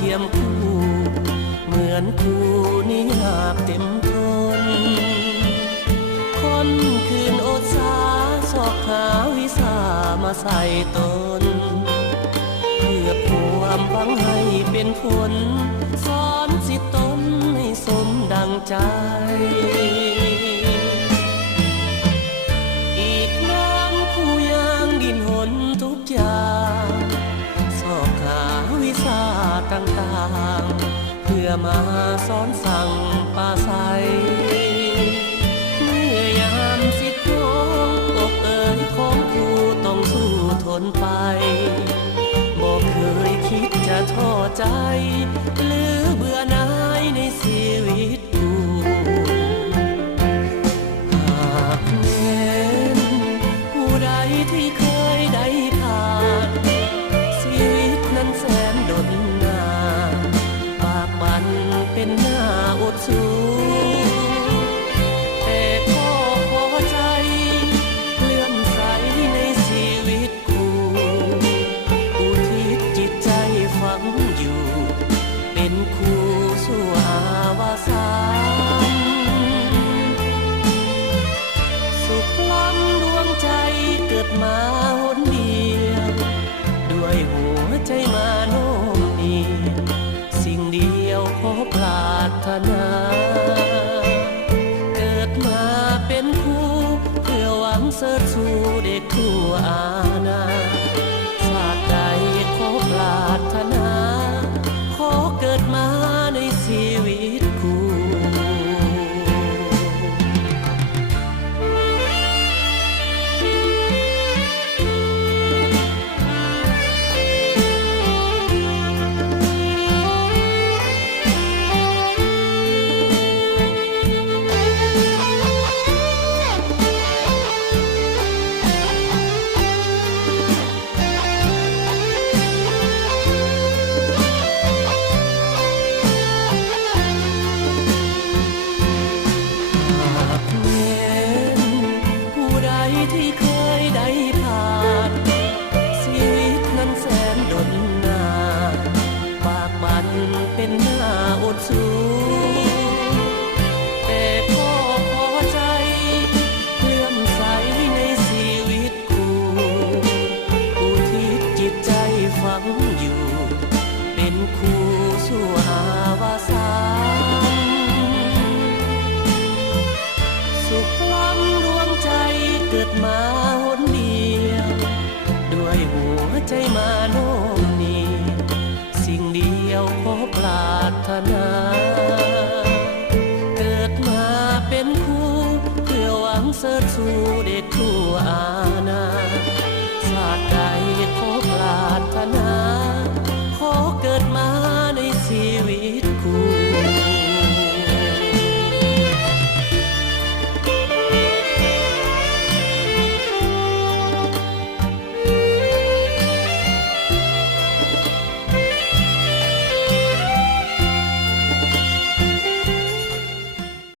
ทียมคู่เหมือนคู่นี้อยากเต็มทนคนคืนอดสาสอกหาวิสามาใส่ตนเพื่อความหวังให้เป็นผลสอนสิตนให้สมดังใจอีกน้ำคู่ยางดินหนทุกอย่างสอกหาวิสาต่างๆเพื่อมาสอนสั่งปาใสเมื่อยามสิโค้งอกเอ๋ยของคู่ต้องสู้ทนไปบอกเคยคิดจะท้อใจหรือเบื่อหน่ายในชีวิตคู่หากแม้นผู้ใดที่เคยได้ผ่านชีวิตนั้นแสนดนนานปากบันเป็นหน้าอดสู้แต่ก็พอใจเลื่อมใสในชีวิตคู่อุทิศจิตใจฝังอยู่เป็นคู่สู่อาวสานสุขล้ำดวงใจเกิดมาหนเดียวด้วยหัวใจมาโน้มเอียงสิ่งเดียวขอปรารถนาเกิดมาเป็นคู่เพื่อหวังเสริฐสู่เด็กคู่อาณาชาติใดขอปรารถนาขอเกิดมาในชีวิตคู่ที่เคยได้ผ่านชีวิตนั้นแสนดนนานปากมันเป็นหน้าอดสู้แต่ก็พอใจเลื่อมใสในชีวิตคู่อุทิศจิตใจฝังอยู่เป็นคู่สู่อาวสานสุขล้ำดวงใจเกิดมาหนเดียวด้วยหัวใจมาโน้มเอียงสิ่งเดียวขอปรารถนาเกิดมาเป็นคู่เพื่อหวังเสริฐสู่เด็ก